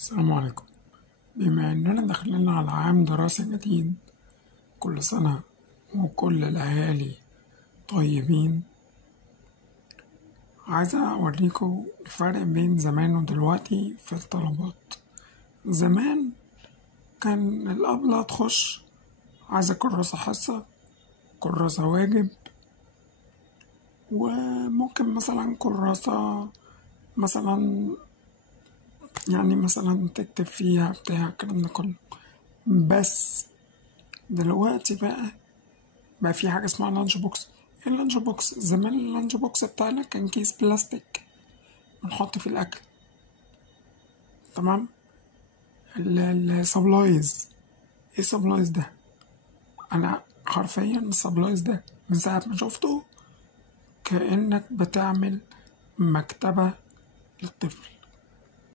السلام عليكم. بما إننا داخلين على عام دراسي جديد، كل سنة وكل الأهالي طيبين. عايزة أوريكم الفرق بين زمان ودلوقتي في الطلبات. زمان كان الأبلة تخش عايزة كراسة حصة، كراسة واجب، وممكن مثلا كراسة مثلا مثلا تكتب فيها بتاع الكلام ده كله. بس دلوقتي بقى في حاجة اسمها لانش بوكس. ايه اللانش بوكس؟ زمان اللانش بوكس بتاعنا كان كيس بلاستيك بنحط فيه الأكل، تمام. السبلايز، ايه السبلايز ده؟ أنا حرفيا السبلايز ده من ساعة ما شفته كأنك بتعمل مكتبة للطفل.